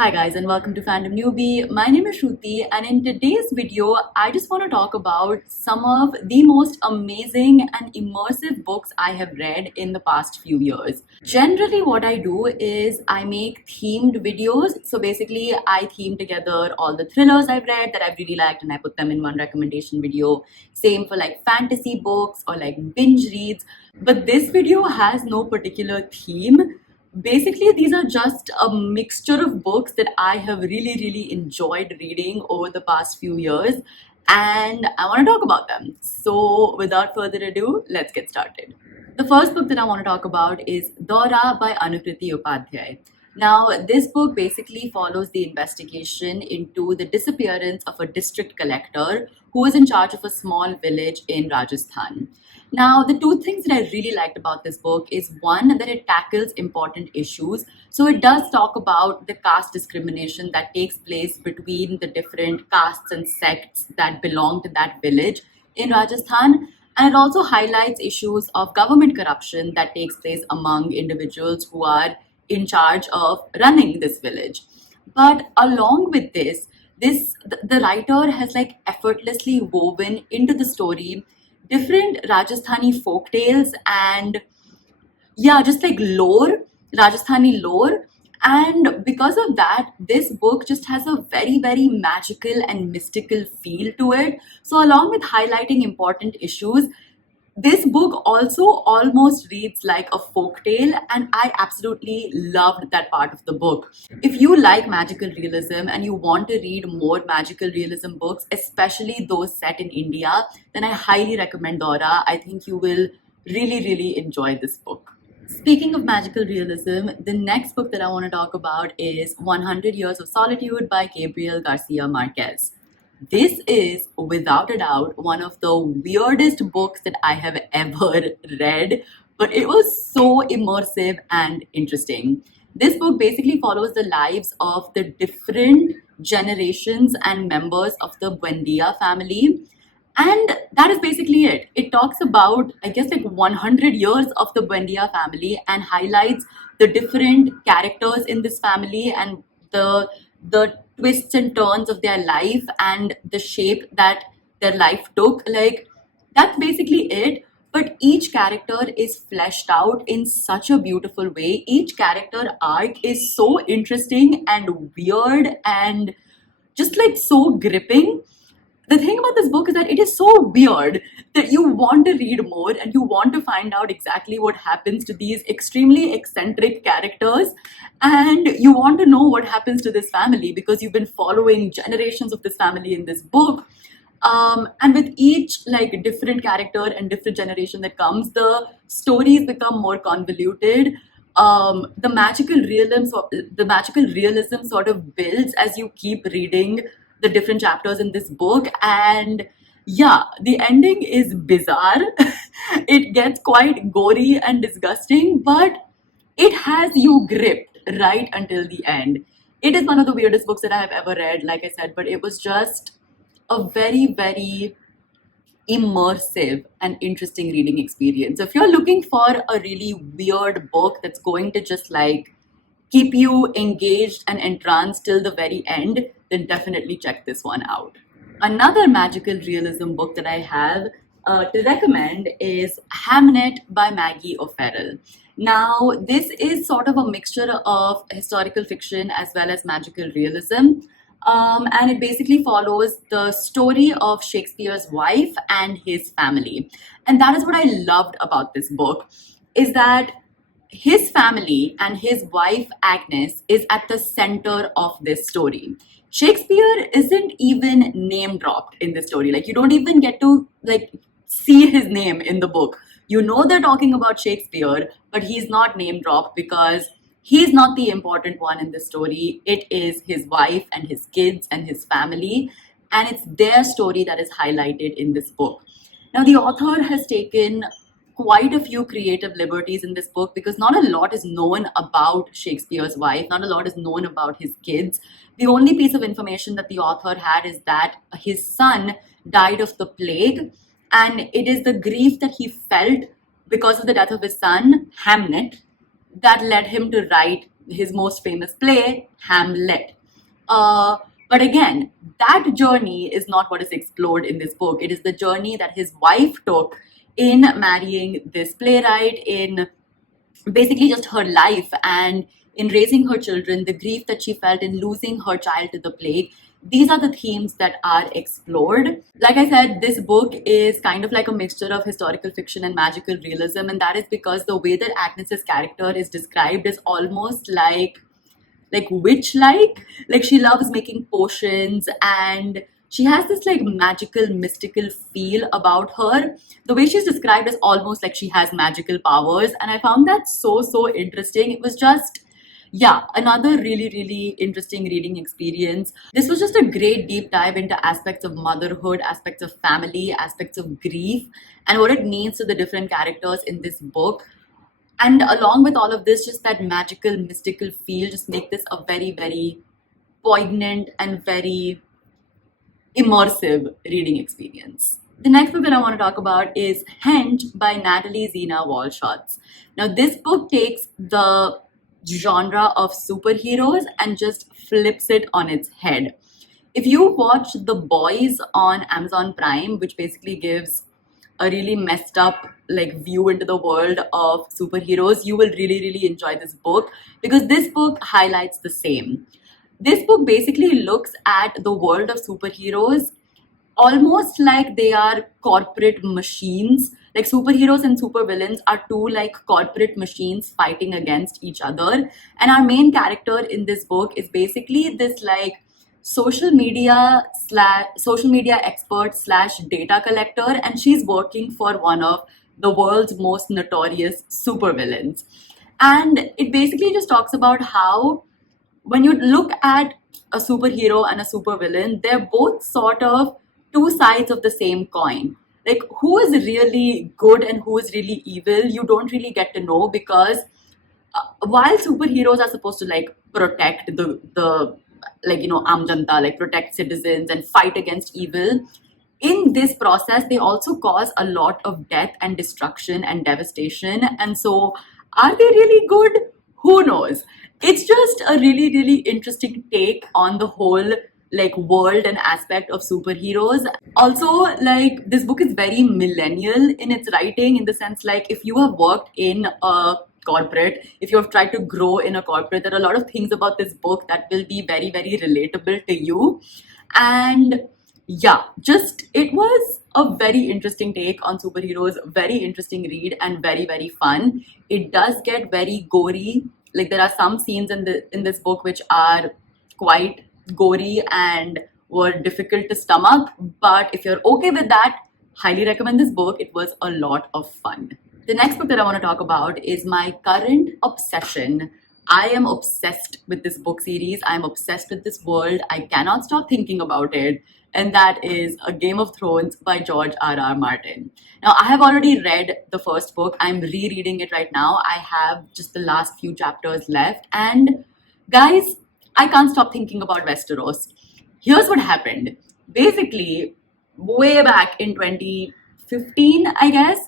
Hi guys and welcome to Fandom Newbie. My name is Shruti and in today's video I just want to talk about some of the most amazing and immersive books I have read in the past few years. Generally what I do is I make themed videos. So basically I theme together all the thrillers I've read that I've really liked and I put them in one recommendation video. Same for like fantasy books or like binge reads. But this video has no particular theme. Basically, these are just a mixture of books that I have really enjoyed reading over the past few years, and I want to talk about them. So, without further ado, let's get started. The first book that I want to talk about is Dora by Anukriti Upadhyay. Now, this book basically follows the investigation into the disappearance of a district collector who is in charge of a small village in Rajasthan. Now, the two things that I really liked about this book is one, that it tackles important issues. So, it does talk about the caste discrimination that takes place between the different castes and sects that belong to that village in Rajasthan. And it also highlights issues of government corruption that takes place among individuals who are in charge of running this village. But along with this the writer has like effortlessly woven into the story different Rajasthani folk tales and yeah, just like lore, Rajasthani lore. And because of that, this book just has a very magical and mystical feel to it. So, along with highlighting important issues, this book also almost reads like a folk tale, and I absolutely loved that part of the book. If you like magical realism and you want to read more magical realism books, especially those set in India, then I highly recommend Dora. I think you will really enjoy this book. Speaking of magical realism, the next book that I want to talk about is 100 Years of Solitude by Gabriel Garcia Marquez. This is, without a doubt, one of the weirdest books that I have ever read, but it was so immersive and interesting. This book basically follows the lives of the different generations and members of the Buendia family. And that is basically it. It talks about, I guess, like 100 years of the Buendia family and highlights the different characters in this family and the twists and turns of their life and the shape that their life took. Like, that's basically it. But each character is fleshed out in such a beautiful way. Each character arc is so interesting and weird and just like so gripping. The thing about this book is that it is so weird that you want to read more and you want to find out exactly what happens to these extremely eccentric characters, and you want to know what happens to this family because you've been following generations of this family in this book. And with each like different character and different generation that comes, the stories become more convoluted. The magical realism sort of builds as you keep reading the different chapters in this book, and yeah, the ending is bizarre. It gets quite gory and disgusting, but it has you gripped right until the end. It is one of the weirdest books that I have ever read, like I said, but it was just a very immersive and interesting reading experience. So if you're looking for a really weird book that's going to just like keep you engaged and entranced till the very end, then definitely check this one out. Another magical realism book that I have to recommend is Hamnet by Maggie O'Farrell. Now, this is sort of a mixture of historical fiction as well as magical realism. And it basically follows the story of Shakespeare's wife and his family. And that is what I loved about this book, is that his family and his wife Agnes is at the center of this story. Shakespeare isn't even name dropped in this story. Like, you don't even get to like see his name in the book. You know they're talking about Shakespeare, but he's not name dropped because he's not the important one in the story. It is his wife and his kids and his family, and it's their story that is highlighted in this book. Now, the author has taken quite a few creative liberties in this book because not a lot is known about Shakespeare's wife, not a lot is known about his kids. The only piece of information that the author had is that his son died of the plague, and it is the grief that he felt because of the death of his son, Hamnet, that led him to write his most famous play, Hamlet. Uh, but again, that journey is not what is explored in this book. It is the journey that his wife took in marrying this playwright, in basically just her life, and in raising her children, the grief that she felt in losing her child to the plague. These are the themes that are explored. Like I said, this book is kind of like a mixture of historical fiction and magical realism, and that is because the way that Agnes's character is described is almost like witch like she loves making potions, and she has this like magical mystical feel about her. The way she's described is almost like she has magical powers, and I found that so interesting. It was just, yeah, another really interesting reading experience. This was just a great deep dive into aspects of motherhood, aspects of family, aspects of grief, and what it means to the different characters in this book. And along with all of this, just that magical mystical feel just make this a very poignant and very immersive reading experience. The next book that I want to talk about is Hench by Natalie Zena Walschutz. Now, this book takes the genre of superheroes and just flips it on its head. If you watch The Boys on Amazon Prime, which basically gives a really messed up like view into the world of superheroes, you will really enjoy this book, because this book highlights the same. This book basically looks at the world of superheroes almost like they are corporate machines. Like superheroes and supervillains are two like corporate machines fighting against each other. And our main character in this book is basically this like social media expert slash data collector, and she's working for one of the world's most notorious supervillains. And it basically just talks about how when you look at a superhero and a supervillain, they're both sort of two sides of the same coin. Like who is really good and who is really evil, you don't really get to know, because while superheroes are supposed to like protect the like aam janta, like protect citizens and fight against evil, in this process they also cause a lot of death and destruction and devastation. And so are they really good? Who knows? It's just a really interesting take on the whole like world and aspect of superheroes. Also, like this book is very millennial in its writing, in the sense like if you have worked in a corporate, if you have tried to grow in a corporate, there are a lot of things about this book that will be very relatable to you. And yeah, just it was a very interesting take on superheroes, very interesting read, and very fun. It does get very gory. Like there are some scenes in this book which are quite gory and were difficult to stomach, but if you're okay with that, highly recommend this book. It was a lot of fun. The next book that I want to talk about is my current obsession. I am obsessed with this book series. I am obsessed with this world. I cannot stop thinking about it. And that is A Game of Thrones by George R.R. Martin. Now, I have already read the first book. I'm rereading it right now. I have just the last few chapters left. And guys, I can't stop thinking about Westeros. Here's what happened. Basically, way back in 2015, I guess,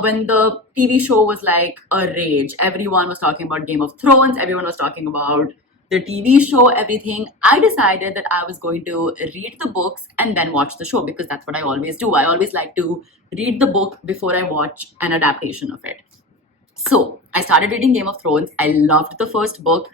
when the TV show was like a rage, everyone was talking about Game of Thrones, everyone was talking about the TV show, everything. I decided that I was going to read the books and then watch the show, because that's what I always do. I always like to read the book before I watch an adaptation of it. So I started reading Game of Thrones. I loved the first book,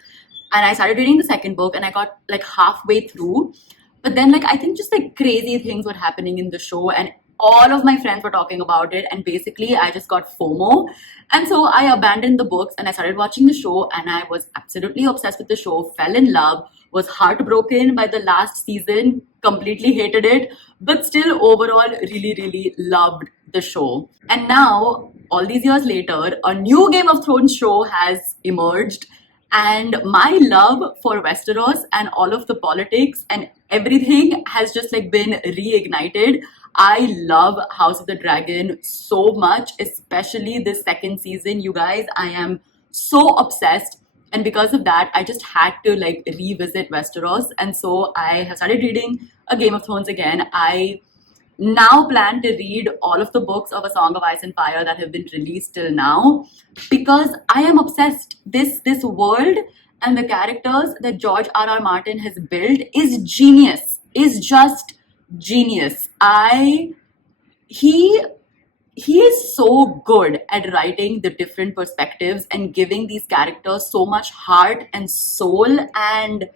and I started reading the second book, and I got like halfway through. But then like I think just like crazy things were happening in the show, and all of my friends were talking about it, and basically I just got FOMO. And so I abandoned the books and I started watching the show, and I was absolutely obsessed with the show, fell in love, was heartbroken by the last season, completely hated it, but still overall really loved the show. And now, all these years later, a new Game of Thrones show has emerged, and my love for Westeros and all of the politics and everything has just like been reignited. I love House of the Dragon so much, especially this second season. You guys, I am so obsessed. And because of that, I just had to like revisit Westeros. And so I have started reading A Game of Thrones again. I now plan to read all of the books of A Song of Ice and Fire that have been released till now, because I am obsessed. This world and the characters that George R.R. Martin has built is genius, is just genius. He he is so good at writing the different perspectives and giving these characters so much heart and soul. And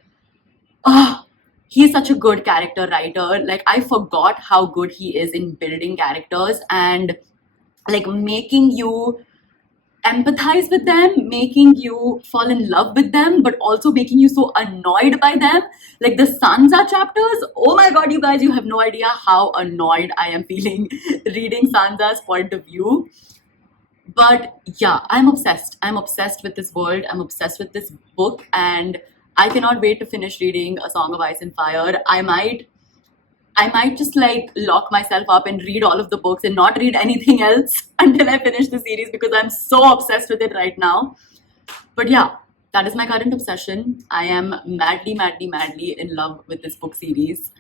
oh, he's such a good character writer. Like, I forgot how good he is in building characters and like making you empathize with them, making you fall in love with them, but also making you so annoyed by them. Like the Sansa chapters, oh my god, you guys, you have no idea how annoyed I am feeling reading Sansa's point of view. But yeah, I'm obsessed. I'm obsessed with this world. I'm obsessed with this book, and I cannot wait to finish reading A Song of Ice and Fire. I might just like lock myself up and read all of the books and not read anything else until I finish the series because I'm so obsessed with it right now. But yeah, that is my current obsession. I am madly, madly, madly in love with this book series.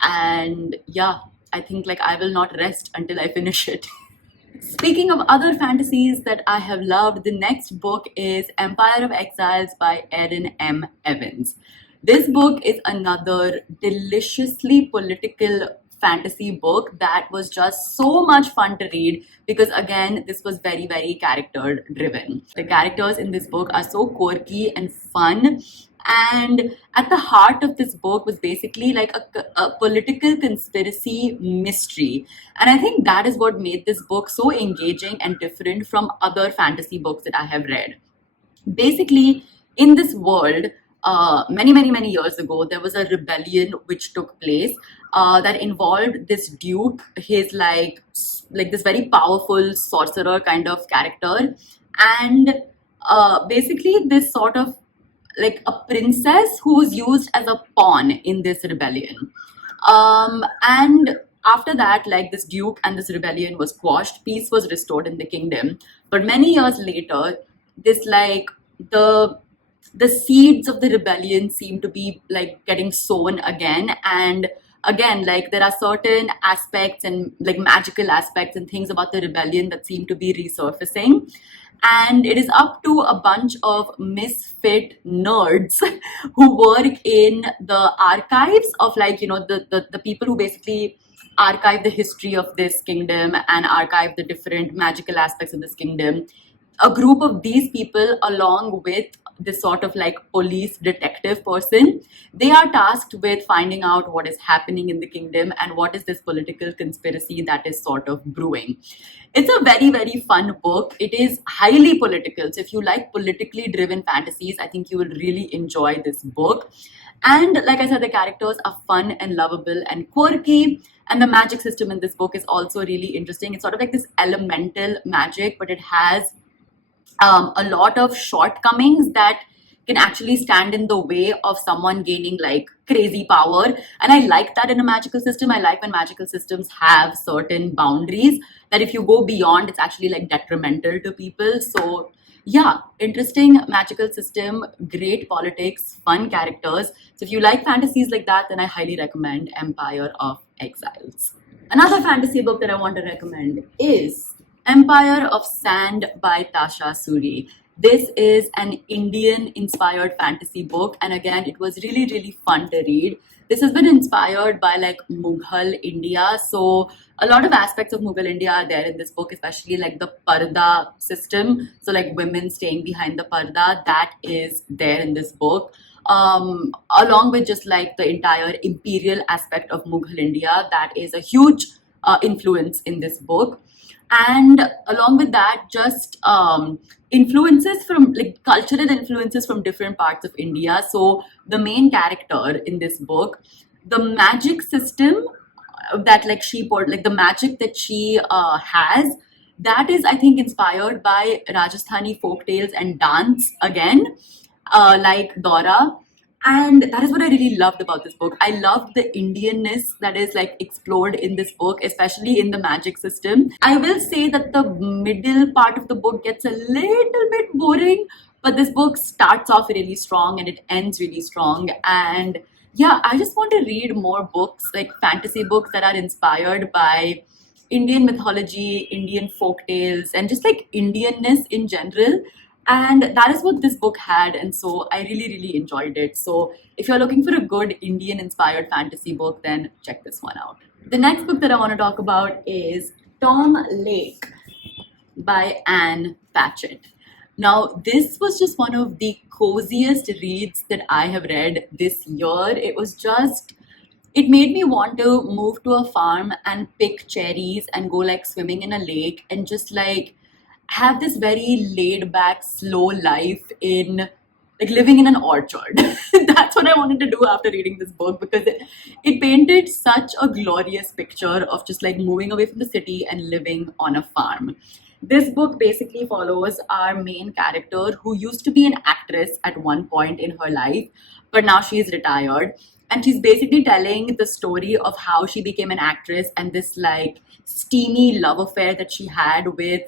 And yeah, I think like I will not rest until I finish it. Speaking of other fantasies that I have loved, the next book is Empire of Exiles by Erin M. Evans. This book is another deliciously political fantasy book that was just so much fun to read because, again, this was very, very character driven. The characters in this book are so quirky and fun. And at the heart of this book was basically like a political conspiracy mystery. And I think that is what made this book so engaging and different from other fantasy books that I have read. Basically, in this world, many, many, many years ago, there was a rebellion which took place that involved this duke. He's like this very powerful sorcerer kind of character, and basically this sort of like a princess who was used as a pawn in this rebellion. And after that, like this duke and this rebellion was quashed, peace was restored in the kingdom. But many years later, this like the seeds of the rebellion seem to be like getting sown again. And again, like there are certain aspects and like magical aspects and things about the rebellion that seem to be resurfacing. And it is up to a bunch of misfit nerds who work in the archives of like, you know, the people who basically archive the history of this kingdom and archive the different magical aspects of this kingdom. A group of these people, along with this sort of like police detective person, they are tasked with finding out what is happening in the kingdom and what is this political conspiracy that is sort of brewing. It's a very, very fun book. It is highly political. So if you like politically driven fantasies, I think you will really enjoy this book. And like I said, the characters are fun and lovable and quirky. And the magic system in this book is also really interesting. It's sort of like this elemental magic, but it has a lot of shortcomings that can actually stand in the way of someone gaining like crazy power. And I like that in a magical system. I like when magical systems have certain boundaries that if you go beyond, it's actually like detrimental to people. So yeah, interesting magical system, great politics, fun characters. So if you like fantasies like that, then I highly recommend Empire of Exiles. Another fantasy book that I want to recommend is Empire of Sand by Tasha Suri. This is an Indian inspired fantasy book, and again, it was really, really fun to read. This has been inspired by like Mughal India. So, a lot of aspects of Mughal India are there in this book, especially like the parda system. So, like women staying behind the parda, that is there in this book. Along with just like the entire imperial aspect of Mughal India, that is a huge influence in this book. And along with that, just influences from like cultural influences from different parts of India. So the main character in this book, the magic system that like she put, like the magic that she has, that is I think inspired by Rajasthani folk tales and dance again, like Dora. And that is what I really loved about this book. I loved the Indianness that is like explored in this book, especially in the magic system. I will say that the middle part of the book gets a little bit boring, but this book starts off really strong and it ends really strong. And yeah, I just want to read more books, like fantasy books that are inspired by Indian mythology, Indian folk tales, and just like Indianness in general. And that is what this book had, and so I really, really enjoyed it. So if you're looking for a good Indian inspired fantasy book, then check this one out. The next book that I want to talk about is Tom Lake by Anne Patchett. Now, this was just one of the coziest reads that I have read this year. It made me want to move to a farm and pick cherries and go like swimming in a lake and just like have this very laid back, slow life in like living in an orchard. That's what I wanted to do after reading this book because it painted such a glorious picture of just like moving away from the city and living on a farm. This book basically follows our main character who used to be an actress at one point in her life, but now she's retired. And she's basically telling the story of how she became an actress and this like steamy love affair that she had with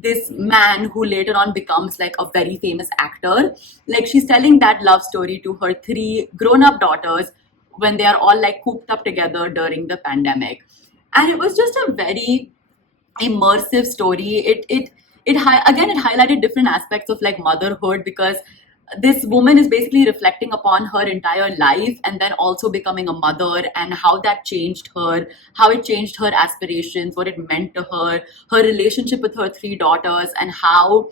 this man who later on becomes like a very famous actor. Like she's telling that love story to her three grown-up daughters when they are all like cooped up together during the pandemic. And it was just a very immersive story. Again, it highlighted different aspects of like motherhood because this woman is basically reflecting upon her entire life and then also becoming a mother and how that changed her, how it changed her aspirations, what it meant to her, her relationship with her three daughters, and how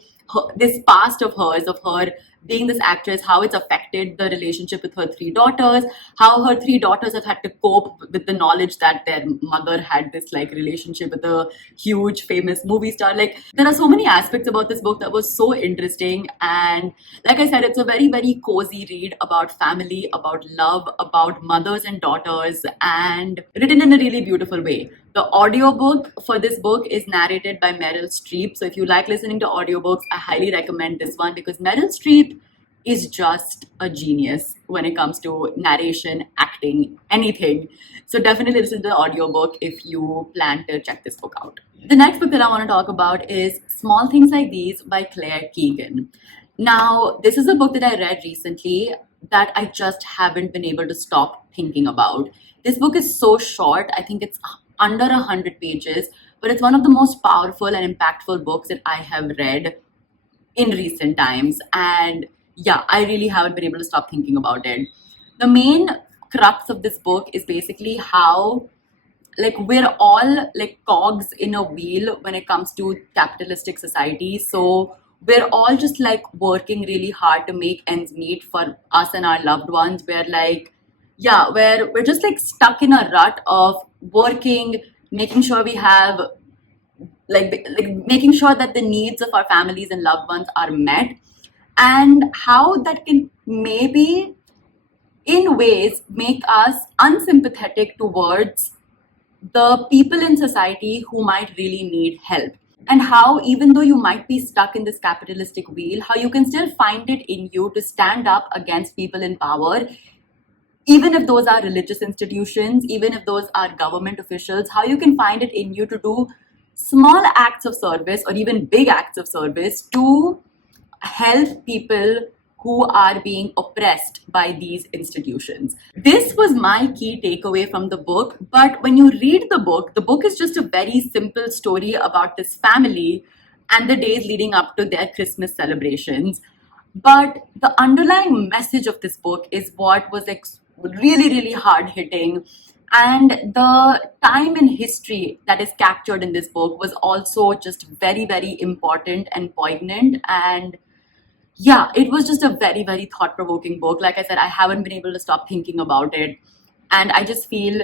this past of hers, of her being this actress, how it's affected the relationship with her three daughters, how her three daughters have had to cope with the knowledge that their mother had this like relationship with a huge famous movie star. Like there are so many aspects about this book that was so interesting. And like I said, it's a very, very cozy read about family, about love, about mothers and daughters, and written in a really beautiful way. The audiobook for this book is narrated by Meryl Streep. So if you like listening to audiobooks, I highly recommend this one because Meryl Streep is just a genius when it comes to narration, acting, anything. So definitely listen to the audiobook if you plan to check this book out. The next book that I want to talk about is Small Things Like These by Claire Keegan. Now, this is a book that I read recently that I just haven't been able to stop thinking about. This book is so short. I think it's under 100 pages, but it's one of the most powerful and impactful books that I have read in recent times. And yeah, I really haven't been able to stop thinking about it. The main crux of this book is basically how like we're all like cogs in a wheel when it comes to capitalistic society. So we're all just like working really hard to make ends meet for us and our loved ones. We're like, yeah, we're just like stuck in a rut of working, making sure we have like making sure that the needs of our families and loved ones are met, and how that can maybe in ways make us unsympathetic towards the people in society who might really need help. And how, even though you might be stuck in this capitalistic wheel, how you can still find it in you to stand up against people in power, even if those are religious institutions, even if those are government officials, how you can find it in you to do small acts of service or even big acts of service to help people who are being oppressed by these institutions. This was my key takeaway from the book. But when you read the book is just a very simple story about this family and the days leading up to their Christmas celebrations. But the underlying message of this book is what was like really, really hard hitting. And the time in history that is captured in this book was also just very, very important and poignant. And yeah, it was just a very, very thought provoking book. Like I said, I haven't been able to stop thinking about it. And I just feel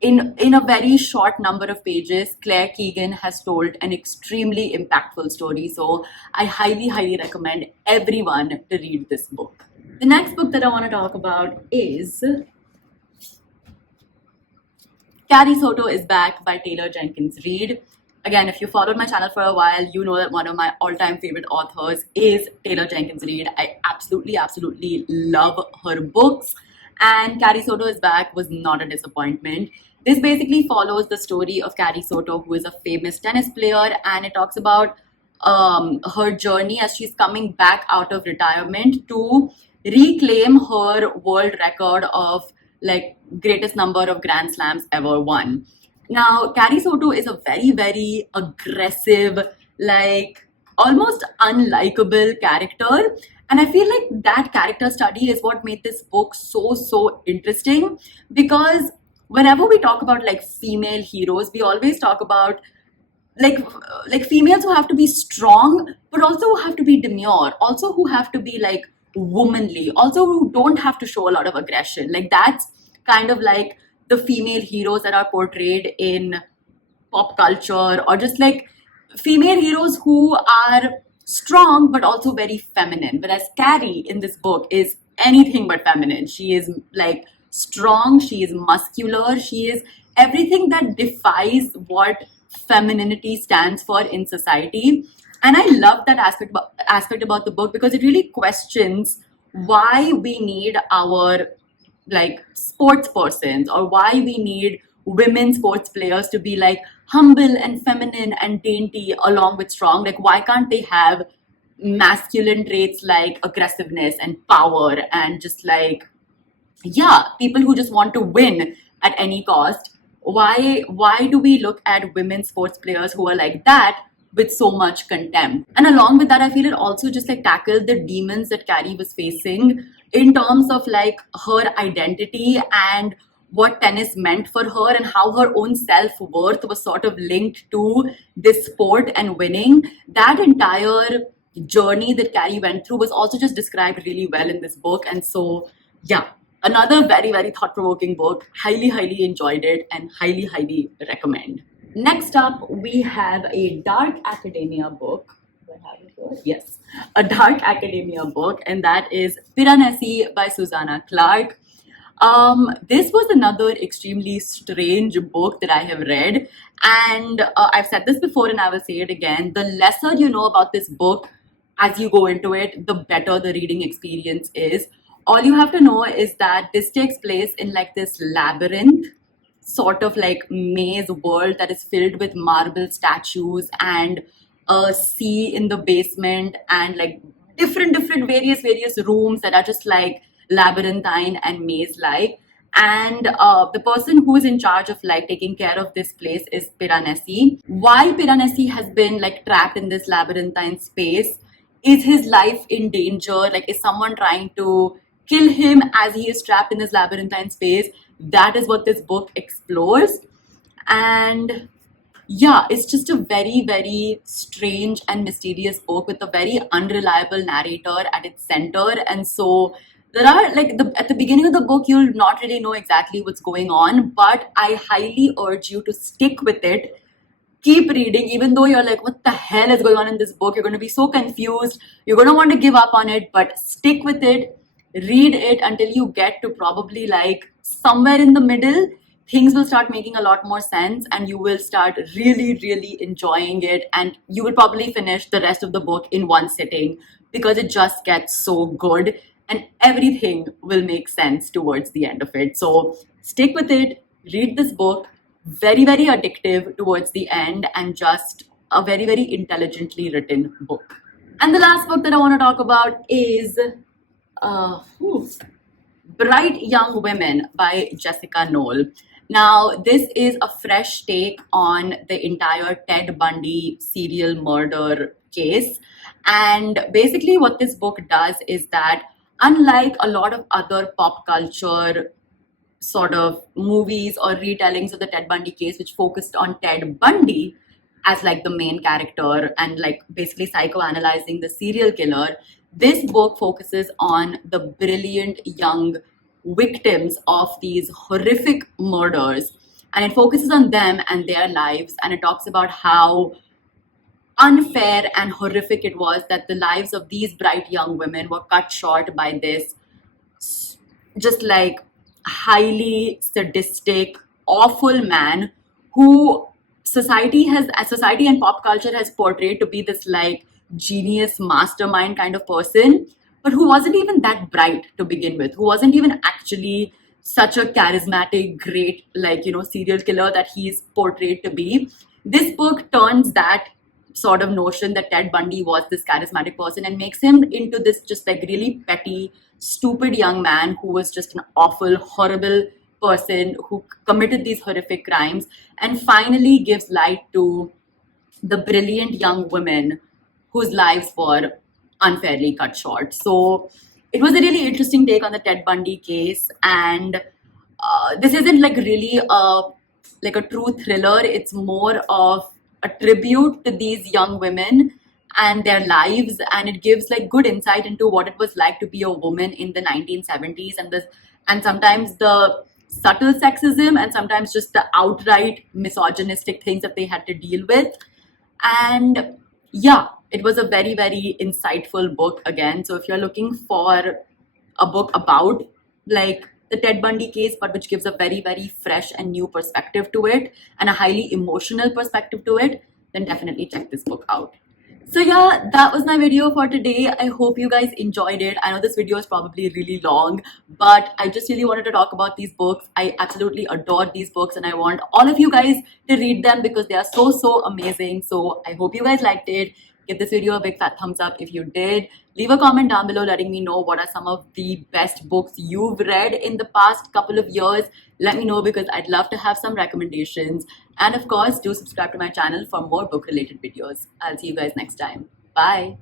in a very short number of pages, Claire Keegan has told an extremely impactful story. So I highly, highly recommend everyone to read this book. The next book that I want to talk about is Carrie Soto is Back by Taylor Jenkins Reid. Again, if you followed my channel for a while, you know that one of my all-time favorite authors is Taylor Jenkins Reid. I absolutely, absolutely love her books. And Carrie Soto is Back was not a disappointment. This basically follows the story of Carrie Soto, who is a famous tennis player, and it talks about her journey as she's coming back out of retirement to reclaim her world record of like greatest number of Grand Slams ever won. Now, Carrie Soto is a very, very aggressive, like almost unlikable character. And I feel like that character study is what made this book so interesting, because whenever we talk about like female heroes, we always talk about like females who have to be strong, but also who have to be demure, also who have to be like womanly, also who don't have to show a lot of aggression. Like that's kind of like the female heroes that are portrayed in pop culture, or just like female heroes who are strong but also very feminine. Whereas Carrie in this book is anything but feminine. She is like strong, she is muscular, she is everything that defies what femininity stands for in society. And I love that aspect about the book, because it really questions why we need our like sports persons, or why we need women sports players to be like humble and feminine and dainty along with strong. Like why can't they have masculine traits like aggressiveness and power and just like, yeah, people who just want to win at any cost? Why do we look at women sports players who are like that with so much contempt? And along with that, I feel it also just like tackled the demons that Carrie was facing in terms of like her identity and what tennis meant for her, and how her own self-worth was sort of linked to this sport and winning. That entire journey that Carrie went through was also just described really well in this book. And so, yeah, another very thought-provoking book. Highly enjoyed it and highly recommend. Next up, we have a dark academia book. Do I have it here? Yes, a dark academia book, and that is Piranesi by Susanna Clarke. This was another extremely strange book that I have read, and I've said this before and I will say it again. The lesser you know about this book as you go into it, the better the reading experience is. All you have to know is that this takes place in like this labyrinth, sort of like maze world that is filled with marble statues and a sea in the basement, and like different various rooms that are just like labyrinthine and maze like. And the person who is in charge of like taking care of this place is Piranesi. Why Piranesi has been like trapped in this labyrinthine space? Is his life in danger? Like, is someone trying to kill him as he is trapped in this labyrinthine space? That is what this book explores. And yeah, it's just a very strange and mysterious book with a very unreliable narrator at its center. And so there are like at the beginning of the book, you'll not really know exactly what's going on, but I highly urge you to stick with it. Keep reading, even though you're like, what the hell is going on in this book? You're going to be so confused. You're going to want to give up on it, but stick with it. Read it until you get to probably like somewhere in the middle. Things will start making a lot more sense, and you will start really enjoying it. And you will probably finish the rest of the book in one sitting, because it just gets so good and everything will make sense towards the end of it. So stick with it, read this book. Very addictive towards the end, and just a very intelligently written book. And the last book that I want to talk about is Bright Young Women by Jessica Knoll. Now, this is a fresh take on the entire Ted Bundy serial murder case. And basically, what this book does is that, unlike a lot of other pop culture sort of movies or retellings of the Ted Bundy case, which focused on Ted Bundy as like the main character and like basically psychoanalyzing the serial killer, this book focuses on the brilliant young victims of these horrific murders. And it focuses on them and their lives, and it talks about how unfair and horrific it was that the lives of these bright young women were cut short by this just like highly sadistic, awful man who society and pop culture has portrayed to be this like genius mastermind kind of person, but who wasn't even that bright to begin with, who wasn't even actually such a charismatic, great, like, serial killer that he's portrayed to be. This book turns that sort of notion that Ted Bundy was this charismatic person and makes him into this just like really petty, stupid young man who was just an awful, horrible person who committed these horrific crimes, and finally gives light to the brilliant young women whose lives were unfairly cut short. So it was a really interesting take on the Ted Bundy case, and this isn't like really a true thriller. It's more of a tribute to these young women and their lives, and it gives like good insight into what it was like to be a woman in the 1970s, and sometimes the subtle sexism and sometimes just the outright misogynistic things that they had to deal with. And yeah, it was a very, very insightful book again. So if you're looking for a book about like the Ted Bundy case, but which gives a very, very fresh and new perspective to it and a highly emotional perspective to it, then definitely check this book out. So yeah, that was my video for today. I hope you guys enjoyed it. I know this video is probably really long, but I just really wanted to talk about these books. I absolutely adore these books and I want all of you guys to read them because they are so, so amazing. So I hope you guys liked it. Give this video a big fat thumbs up if you did. Leave a comment down below letting me know what are some of the best books you've read in the past couple of years. Let me know because I'd love to have some recommendations. And of course, do subscribe to my channel for more book related videos. I'll see you guys next time. Bye.